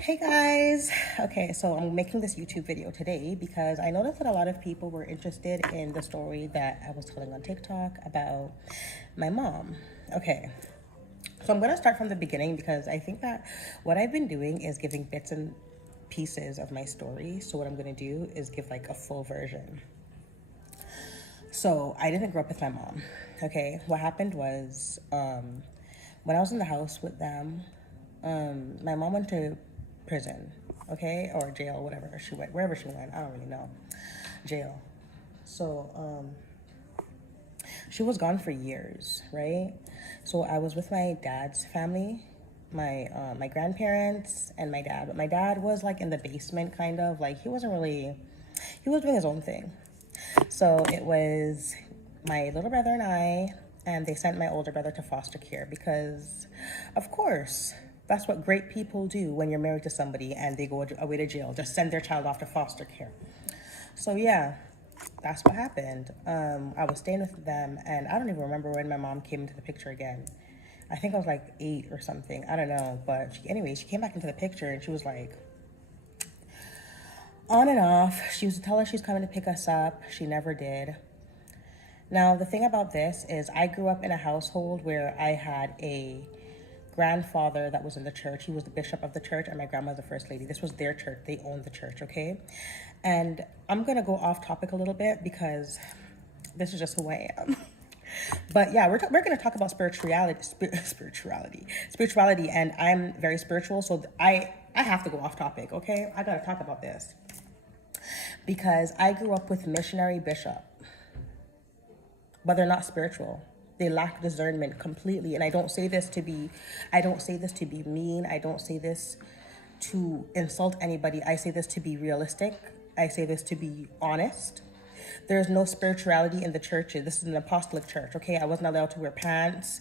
Hey guys. Okay, so I'm making this YouTube video today because I noticed that a lot of people were interested in the story that I was telling on TikTok about my mom. Okay, so I'm gonna start from the beginning because I think that what I've been doing is giving bits and pieces of my story. So what I'm gonna do is give like a full version. So I didn't grow up with my mom. Okay, what happened was when I was in the house with them, my mom went to prison, okay, or jail, whatever she went, wherever she went, I don't really know, jail. So she was gone for years, right? So I was with my dad's family, my grandparents and my dad. But my dad was like in the basement, kind of like he wasn't really, he was doing his own thing. So it was my little brother and I, and they sent my older brother to foster care because, of course, that's what great people do when you're married to somebody and they go away to jail. Just send their child off to foster care. So yeah, that's what happened. I was staying with them, and I don't even remember when my mom came into the picture again. I think I was like 8 or something. I don't know. But anyway, she came back into the picture and she was like, on and off. She was to tell us she's coming to pick us up. She never did. Now, the thing about this is I grew up in a household where I had a grandfather that was in the church. He was the bishop of the church, and my grandma was the first lady. This was their church. They owned the church, okay? And I'm going to go off topic a little bit because this is just who I am. But yeah, we're going to talk about spirituality, and I'm very spiritual, so I have to go off topic, okay? I got to talk about this because I grew up with missionary bishop, but they're not spiritual. They lack discernment completely. And I don't say this to be mean. I don't say this to insult anybody. I say this to be realistic. I say this to be honest. There's no spirituality in the churches. This is an apostolic church, okay? I wasn't allowed to wear pants.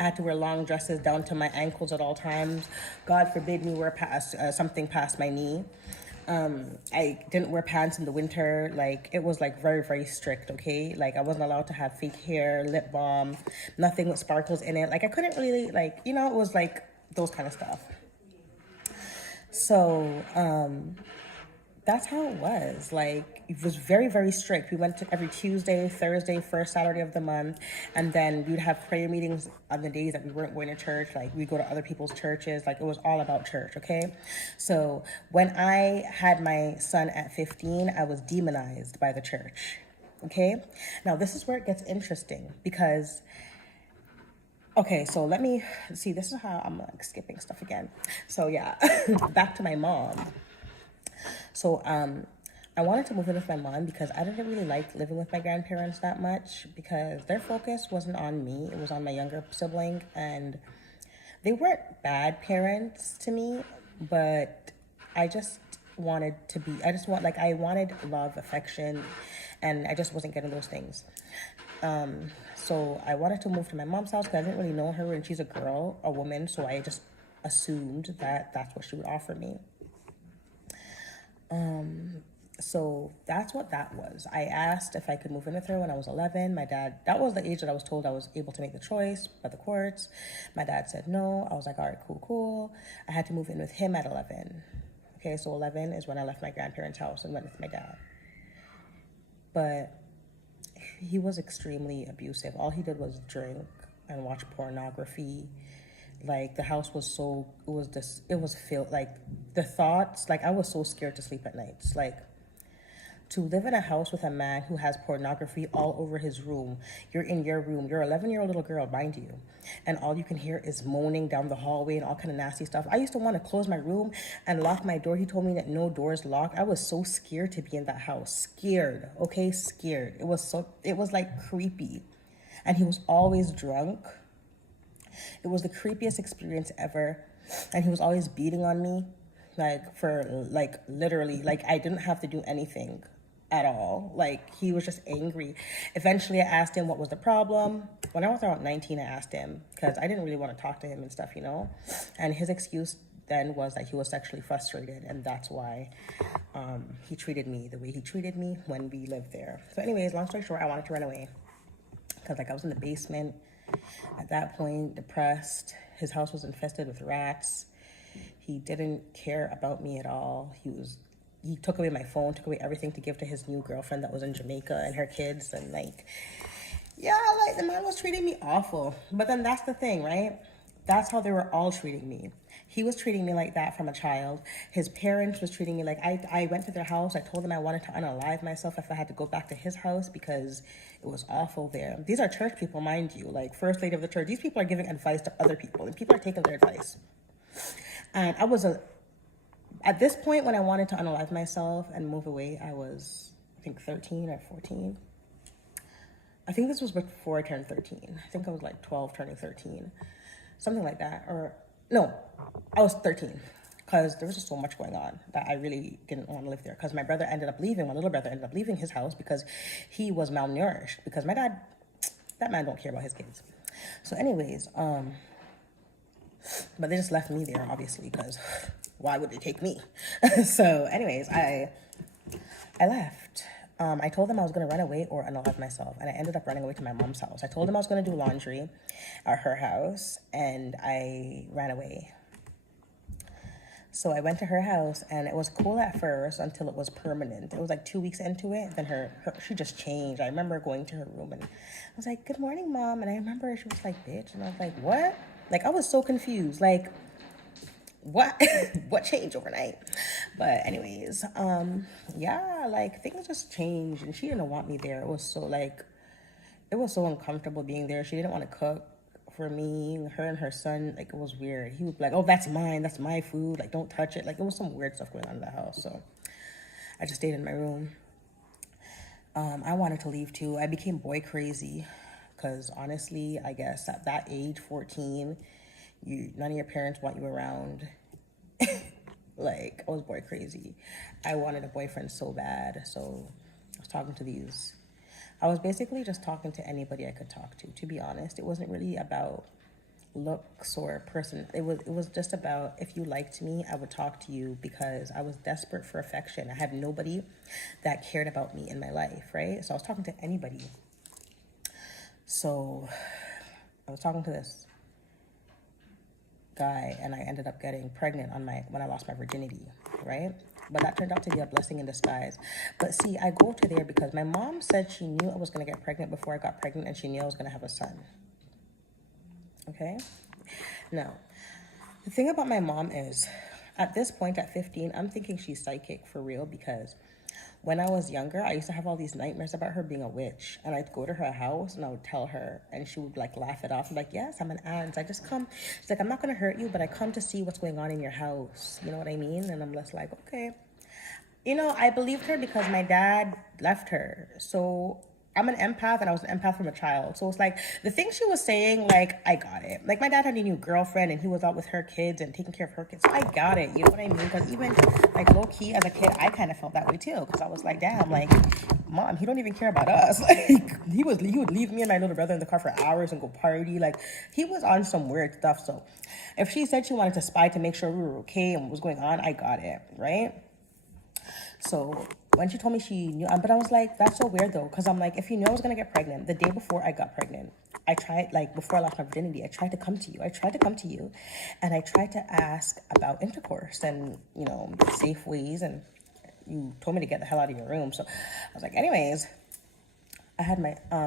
I had to wear long dresses down to my ankles at all times. God forbid me wear something past my knee. I didn't wear pants in the winter. Like, it was like very, very strict, okay? Like, I wasn't allowed to have fake hair, lip balm, nothing with sparkles in it. Like, I couldn't really, like, it was like those kind of stuff. So, that's how it was. Like, it was very, very strict. We went to every Tuesday, Thursday, first Saturday of the month. And then we'd have prayer meetings on the days that we weren't going to church. Like, we'd go to other people's churches. Like, it was all about church, okay? So when I had my son at 15, I was demonized by the church, okay? Now, this is where it gets interesting because, okay, so let me see. This is how I'm like skipping stuff again. So yeah, back to my mom. So I wanted to move in with my mom because I didn't really like living with my grandparents that much because their focus wasn't on me. It was on my younger sibling, and they weren't bad parents to me, but I just wanted to be, I wanted love, affection, and I just wasn't getting those things. So I wanted to move to my mom's house because I didn't really know her, and she's a woman, so I just assumed that that's what she would offer me. So that's what that was. I asked if I could move in with her when I was 11. My dad, that was the age that I was told I was able to make the choice by the courts. My dad said no. I was like, all right, cool. I had to move in with him at 11. Okay, so 11 is when I left my grandparents' house and went with my dad. But he was extremely abusive. All he did was drink and watch pornography. Like, the house was filled, like, the thoughts, like, I was so scared to sleep at nights. Like, to live in a house with a man who has pornography all over his room. You're in your room. You're an 11-year-old little girl, mind you. And all you can hear is moaning down the hallway and all kind of nasty stuff. I used to want to close my room and lock my door. He told me that no doors locked. I was so scared to be in that house. Scared, okay? Scared. It was like creepy. And he was always drunk. It was the creepiest experience ever. And he was always beating on me, like, for, like, literally, like, I didn't have to do anything at all. Like, he was just angry. Eventually, I asked him what was the problem. When I was around 19, I asked him because I didn't really want to talk to him and stuff, And his excuse then was that he was sexually frustrated, and that's why he treated me the way he treated me when we lived there. So anyways, long story short, I wanted to run away because, like, I was in the basement at that point, depressed. His house was infested with rats. He didn't care about me at all. He took away my phone, took away everything to give to his new girlfriend that was in Jamaica and her kids. And like, yeah, like the man was treating me awful. But then that's the thing, right? That's how they were all treating me. He was treating me like that from a child. His parents was treating me like I went to their house. I told them I wanted to unalive myself if I had to go back to his house because it was awful there. These are church people, mind you, like first lady of the church. These people are giving advice to other people and people are taking their advice. And at this point when I wanted to unalive myself and move away, I was, I think 13 or 14. I think this was before I turned 13. I think I was like 12 turning 13. Something like that. Or no, I was 13 because there was just so much going on that I really didn't want to live there because my little brother ended up leaving his house because he was malnourished because my dad, that man don't care about his kids. So anyways, but they just left me there obviously because why would they take me? So anyways, I left. I told them I was going to run away or unalive myself, and I ended up running away to my mom's house. I told them I was going to do laundry at her house, and I ran away. So I went to her house, and it was cool at first until it was permanent. It was like 2 weeks into it, then she just changed. I remember going to her room, and I was like, "Good morning, Mom," and I remember she was like, "Bitch," and I was like, "What?" Like, I was so confused, like, what what changed overnight? But anyways, yeah, like things just changed and she didn't want me there. It was so uncomfortable being there. She didn't want to cook for me, her and her son. Like, it was weird. He would be like, "Oh, that's mine, that's my food, like don't touch it." Like, it was some weird stuff going on in the house. So I just stayed in my room. I wanted to leave too. I became boy crazy because honestly, I guess at that age, 14, none of your parents want you around. Like, I was boy crazy. I wanted a boyfriend so bad. So I was basically just talking to anybody I could talk to be honest. It wasn't really about looks or person. It was just about, if you liked me, I would talk to you because I was desperate for affection. I had nobody that cared about me in my life, right? So I was talking to anybody. So I was talking to this guy and I ended up getting pregnant when I lost my virginity, right? But that turned out to be a blessing in disguise. But see, I go to there because my mom said she knew I was going to get pregnant before I got pregnant and she knew I was going to have a son. Okay? Now, the thing about my mom is, at this point at 15, I'm thinking she's psychic for real because when I was younger, I used to have all these nightmares about her being a witch. And I'd go to her house and I would tell her and she would like laugh it off. I'm like, "Yes, I'm an aunt. I just come." She's like, "I'm not going to hurt you, but I come to see what's going on in your house." You know what I mean? And I'm just like, okay. I believed her because my dad left her. So I'm an empath and I was an empath from a child. So it's like the thing she was saying, like, I got it. Like, my dad had a new girlfriend and he was out with her kids and taking care of her kids. So I got it. You know what I mean? Because even like low key as a kid, I kind of felt that way too. Because I was like, damn, like, Mom, he don't even care about us. Like, he would leave me and my little brother in the car for hours and go party. Like, he was on some weird stuff. So if she said she wanted to spy to make sure we were okay and what was going on, I got it, right? So when she told me she knew, but I was like, that's so weird though, because I'm like, if you knew I was gonna get pregnant, the day before I got pregnant, I tried, like before I lost my virginity, I tried to come to you, and I tried to ask about intercourse and safe ways, and you told me to get the hell out of your room. So I was like, anyways, I had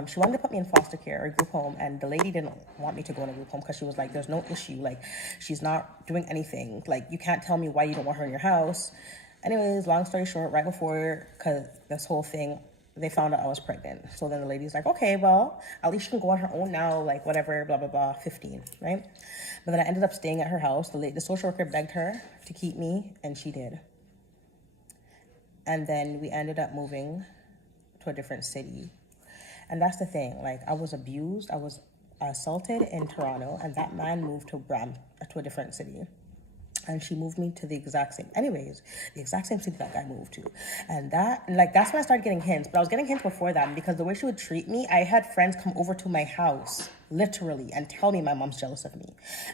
she wanted to put me in foster care or a group home, and the lady didn't want me to go in a group home because she was like, there's no issue, like she's not doing anything, like you can't tell me why you don't want her in your house. Anyways, long story short, right before, because this whole thing, they found out I was pregnant. So then the lady's like, okay, well, at least she can go on her own now, like whatever, blah, blah, blah, 15, right? But then I ended up staying at her house. The social worker begged her to keep me, and she did. And then we ended up moving to a different city. And that's the thing, like I was abused, I was assaulted in Toronto, and that man moved to a different city. And she moved me to the exact same city that guy moved to. And that's when I started getting hints. But I was getting hints before that because the way she would treat me, I had friends come over to my house, literally, and tell me my mom's jealous of me.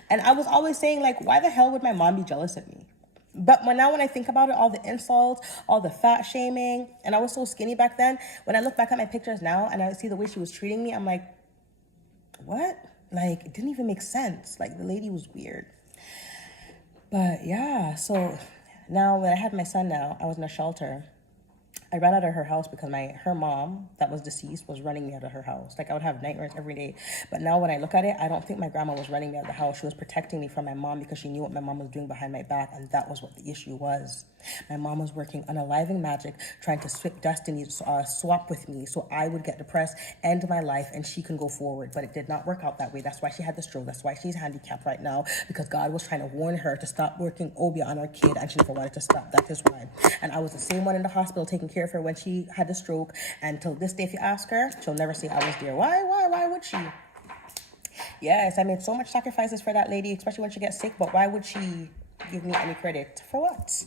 And I was always saying, like, why the hell would my mom be jealous of me? But when I think about it, all the insults, all the fat shaming, and I was so skinny back then, when I look back at my pictures now and I see the way she was treating me, I'm like, what? Like, it didn't even make sense. Like, the lady was weird. But yeah, so now when I had my son now, I was in a shelter. I ran out of her house because her mom that was deceased was running me out of her house. Like I would have nightmares every day. But now when I look at it, I don't think my grandma was running me out of the house. She was protecting me from my mom because she knew what my mom was doing behind my back, and that was what the issue was. My mom was working unaliving magic, trying to swap with me so I would get depressed, end my life, and she can go forward. But it did not work out that way. That's why she had the stroke. That's why she's handicapped right now, because God was trying to warn her to stop working obia on our kid, and she never wanted to stop. That is why. And I was the same one in the hospital taking care of her when she had the stroke. And till this day, if you ask her, she'll never say I was there. Why would she? Yes, I made so much sacrifices for that lady, especially when she gets sick. But why would she give me any credit for what?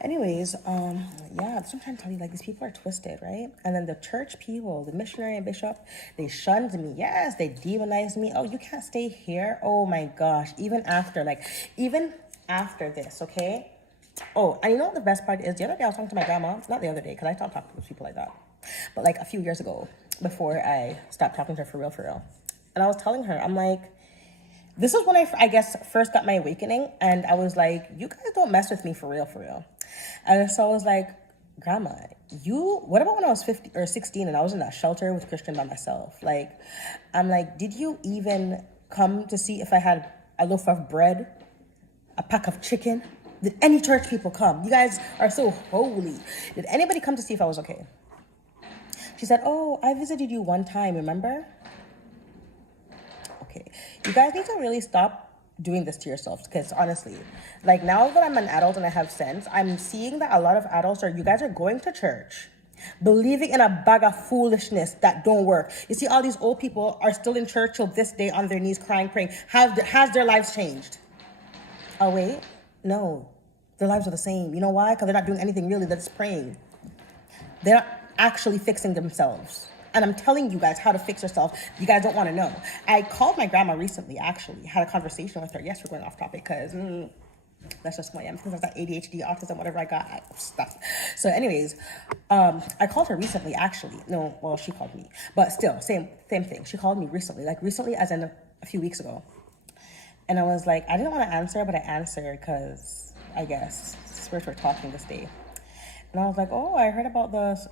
Anyways, yeah, that's what I'm trying to tell you. Like, these people are twisted, right? And then the church people, the missionary and bishop, they shunned me. Yes, they demonized me. Oh, you can't stay here. Oh my gosh. Even after this, okay? Oh, and you know what the best part is? The other day I was talking to my grandma. Not the other day, because I don't talk to those people like that. But like a few years ago, before I stopped talking to her for real. And I was telling her, I'm like, this is when I guess first got my awakening, and I was like, you guys don't mess with me for real. And so I was like, Grandma, what about when I was 15 or 16 and I was in that shelter with Christian by myself? Like, I'm like, did you even come to see if I had a loaf of bread, a pack of chicken? Did any church people come? You guys are so holy. Did anybody come to see if I was okay? She said, oh, I visited you one time, remember? Okay, you guys need to really stop doing this to yourselves, because honestly, like, now that I'm an adult and I have sense, I'm seeing that a lot of adults you guys are going to church, believing in a bag of foolishness that don't work. You see, all these old people are still in church till this day on their knees crying, praying. Has their lives changed? Oh, wait, no, their lives are the same. You know why? Because they're not doing anything really, they're just praying. They're not actually fixing themselves. And I'm telling you guys how to fix yourself. You guys don't want to know. I called my grandma recently, actually. Had a conversation with her. Yes, we're going off topic because that's just who I am. Because that's that ADHD, autism, whatever I got. Stuff. So anyways, I called her recently, actually. No, well, she called me. But still, same thing. She called me recently. Like recently as in a few weeks ago. And I was like, I didn't want to answer, but I answered because I guess spirits were talking this day. And I was like, oh, I heard about the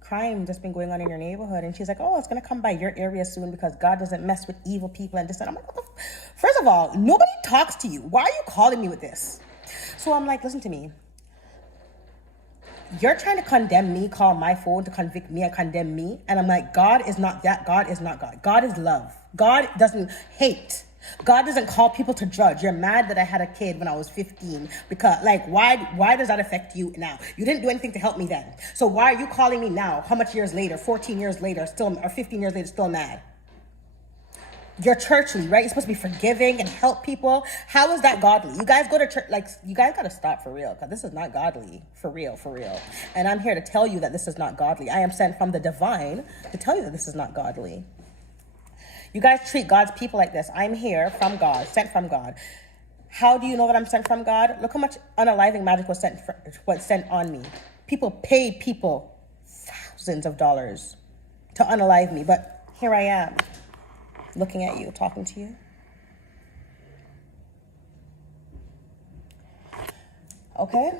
crime that's been going on in your neighborhood. And she's like, oh, it's going to come by your area soon because God doesn't mess with evil people and this. And I'm like, first of all, nobody talks to you. Why are you calling me with this? So I'm like, listen to me. You're trying to condemn me, call my phone to convict me and condemn me. And I'm like, God is not that. God is not God. God is love. God doesn't hate. God doesn't call people to judge. You're mad that I had a kid when I was 15 because, like, why does that affect you now? You didn't do anything to help me then. So why are you calling me now? How much years later, 14 years later, still, or 15 years later, still mad? You're churchly, right? You're supposed to be forgiving and help people. How is that godly? You guys go to church, like, you guys got to stop for real, because this is not godly, for real. And I'm here to tell you that this is not godly. I am sent from the divine to tell you that this is not godly. You guys treat God's people like this. I'm here from God, sent from God. How do you know that I'm sent from God? Look how much unaliving magic was sent on me. People paid people thousands of dollars to unalive me, but here I am, looking at you, talking to you. Okay?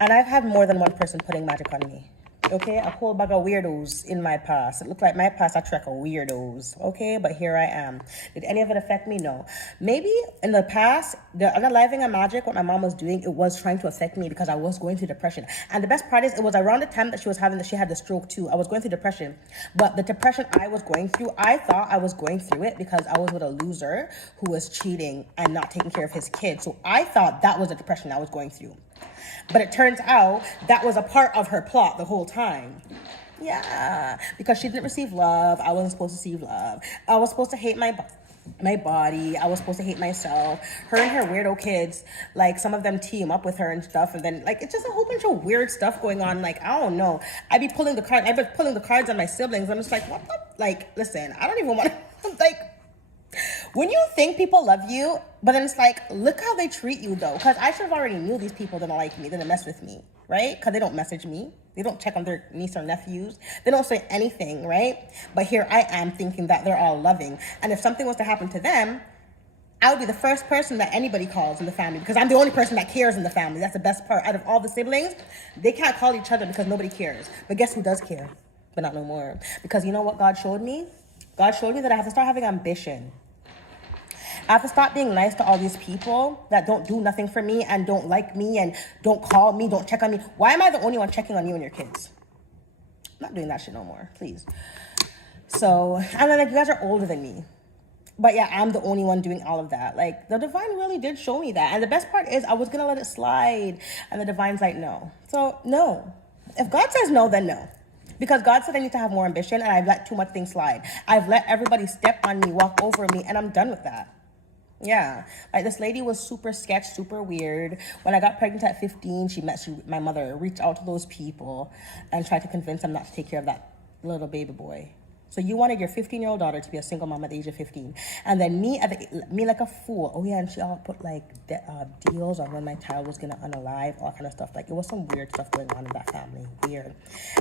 And I've had more than one person putting magic on me. Okay, a whole bag of weirdos in my past. It looked like my past, a track of weirdos. Okay, but here I am. Did any of it affect me? No. Maybe in the past, the unaliving and magic, what my mom was doing, it was trying to affect me because I was going through depression. And the best part is, it was around the time that she had the stroke too. I was going through depression. But the depression I was going through, I thought I was going through it because I was with a loser who was cheating and not taking care of his kids. So I thought that was the depression I was going through. But it turns out that was a part of her plot the whole time. Yeah, because she didn't receive love. I wasn't supposed to receive love. I was supposed to hate my body. I was supposed to hate myself. Her and her weirdo kids, like, some of them team up with her and stuff. And then, like, it's just a whole bunch of weird stuff going on. Like, I don't know. I've been pulling the cards on my siblings. I'm just like, what the? Like, listen, I don't even want to, like, when you think people love you, but then it's like, look how they treat you, though. Because I should have already knew these people didn't like me, didn't mess with me, right? Because they don't message me. They don't check on their niece or nephews. They don't say anything, right? But here I am thinking that they're all loving. And if something was to happen to them, I would be the first person that anybody calls in the family because I'm the only person that cares in the family. That's the best part. Out of all the siblings, they can't call each other because nobody cares. But guess who does care? But not no more. Because you know what God showed me? God showed me that I have to start having ambition. I have to stop being nice to all these people that don't do nothing for me and don't like me and don't call me, don't check on me. Why am I the only one checking on you and your kids? I'm not doing that shit no more, please. So, and then like you guys are older than me. But yeah, I'm the only one doing all of that. Like, the divine really did show me that. And the best part is I was going to let it slide. And the divine's like, no. So, no. If God says no, then no. Because God said I need to have more ambition, and I've let too much things slide. I've let everybody step on me, walk over me, and I'm done with that. Yeah. Like, this lady was super sketch, super weird. When I got pregnant at 15, my mother reached out to those people and tried to convince them not to take care of that little baby boy. So you wanted your 15-year-old daughter to be a single mom at the age of 15. And then me like a fool. Oh, yeah, and she all put, like, deals on when my child was going to unalive, all kind of stuff. Like, it was some weird stuff going on in that family. Weird.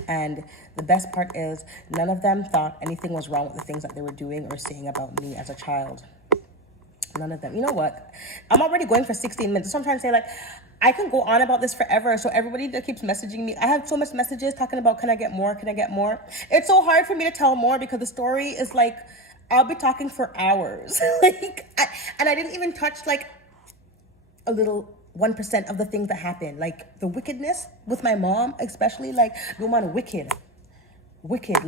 And the best part is none of them thought anything was wrong with the things that they were doing or saying about me as a child. None of them. You know what? I'm already going for 16 minutes. So I'm trying to say, like, I can go on about this forever. So everybody that keeps messaging me, I have so much messages talking about, can I get more? Can I get more? It's so hard for me to tell more because the story is like, I'll be talking for hours. And I didn't even touch like a little 1% of the things that happened. Like the wickedness with my mom, especially, like, the woman wicked.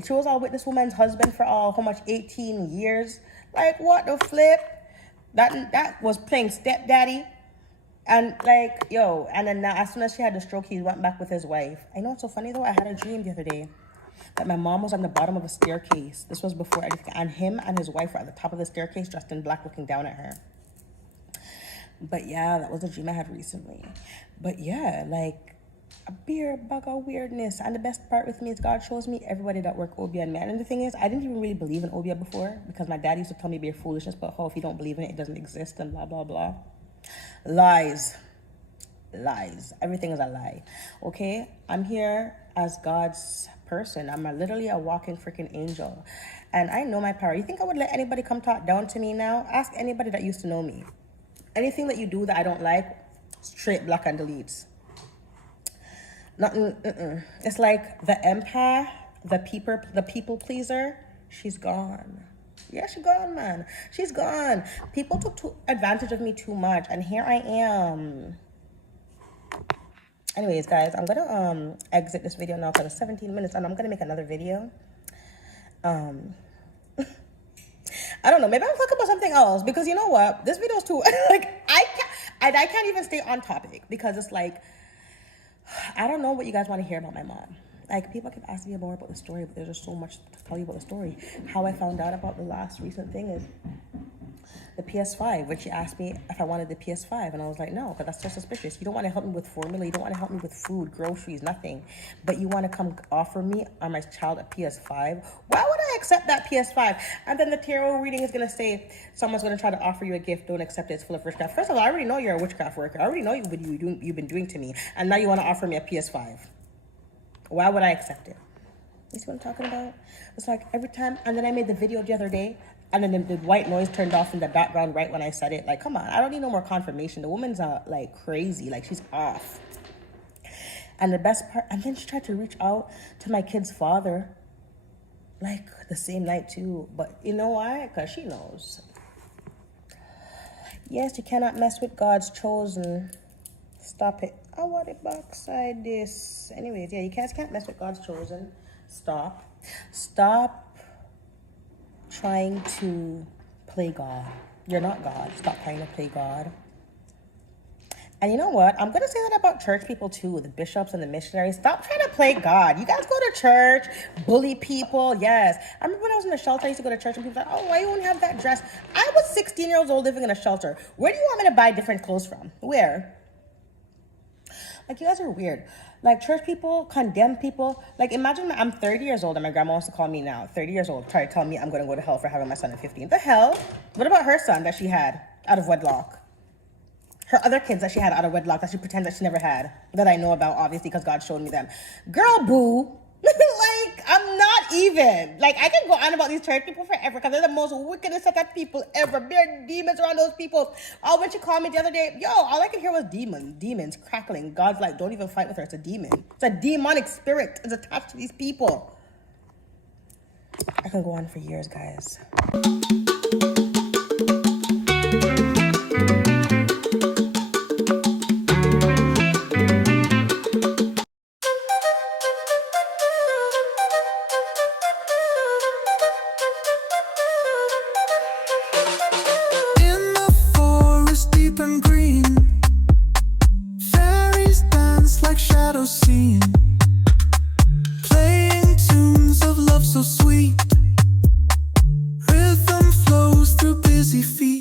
She was all with this woman's husband for how much, 18 years. Like, what the flip? That was playing stepdaddy. And like, yo, and then now as soon as she had the stroke, he went back with his wife. I know, it's so funny though, I had a dream the other day that my mom was on the bottom of a staircase. This was before everything. And him and his wife were at the top of the staircase dressed in black looking down at her. But yeah, that was a dream I had recently. But yeah, like a beer bag of weirdness. And the best part with me is God shows me everybody that work Obia and man. And the thing is, I didn't even really believe in Obia before because my dad used to tell me be foolishness, but if you don't believe in it, it doesn't exist and blah, blah, blah. Lies. Everything is a lie. Okay? I'm here as God's person. I'm literally a walking freaking angel. And I know my power. You think I would let anybody come talk down to me now? Ask anybody that used to know me. Anything that you do that I don't like, straight block and deletes. Nothing. It's like the empath, the people pleaser. She's gone. Yeah, she's gone, man. She's gone. People took advantage of me too much, and here I am. Anyways, guys, I'm gonna exit this video now because it's 17 minutes, and I'm gonna make another video. I don't know. Maybe I'll talk about something else because you know what? This video is too like I can't even stay on topic because it's like I don't know what you guys want to hear about my mom. Like, people keep asking me more about the story, but there's just so much to tell you about the story. How I found out about the last recent thing is the PS5, when she asked me if I wanted the PS5, and I was like, no, because that's so suspicious. You don't want to help me with formula, you don't want to help me with food, groceries, nothing, but you want to come offer me or my child a PS5? Why would I accept that PS5? And then the tarot reading is going to say, someone's going to try to offer you a gift, don't accept it, it's full of witchcraft. First of all, I already know you're a witchcraft worker. I already know what you've been doing to me, and now you want to offer me a PS5. Why would I accept it? You see what I'm talking about? It's like every time, and then I made the video the other day, and then the white noise turned off in the background right when I said it. Like, come on, I don't need no more confirmation. The woman's like crazy, like she's off. And the best part, and then she tried to reach out to my kid's father, like the same night too. But you know why? Because she knows. Yes, you cannot mess with God's chosen. Stop it. I want it backside this. Anyways, yeah, you can't mess with God's chosen. Stop trying to play God. You're not God. Stop trying to play God. And you know what? I'm going to say that about church people too, the bishops and the missionaries. Stop trying to play God. You guys go to church, bully people. Yes. I remember when I was in the shelter, I used to go to church and people were like, oh, why you won't have that dress? I was 16 years old living in a shelter. Where do you want me to buy different clothes from? Where? Like, you guys are weird. Like, church people condemn people. Like, imagine I'm 30 years old and my grandma wants to call me now, 30 years old, try to tell me I'm going to go to hell for having my son at 15. The hell? What about her son that she had out of wedlock? Her other kids that she had out of wedlock that she pretends that she never had, that I know about, obviously, because God showed me them. Girl, boo. Like, I'm not even. Like, I can go on about these church people forever because they're the most wickedest set of people ever. There are demons around those people. Oh, when she called me the other day, yo, all I could hear was demons crackling. God's like, don't even fight with her. It's a demon. It's a demonic spirit. It's attached to these people. I can go on for years, guys. Seen, playing tunes of love so sweet, rhythm flows through busy feet.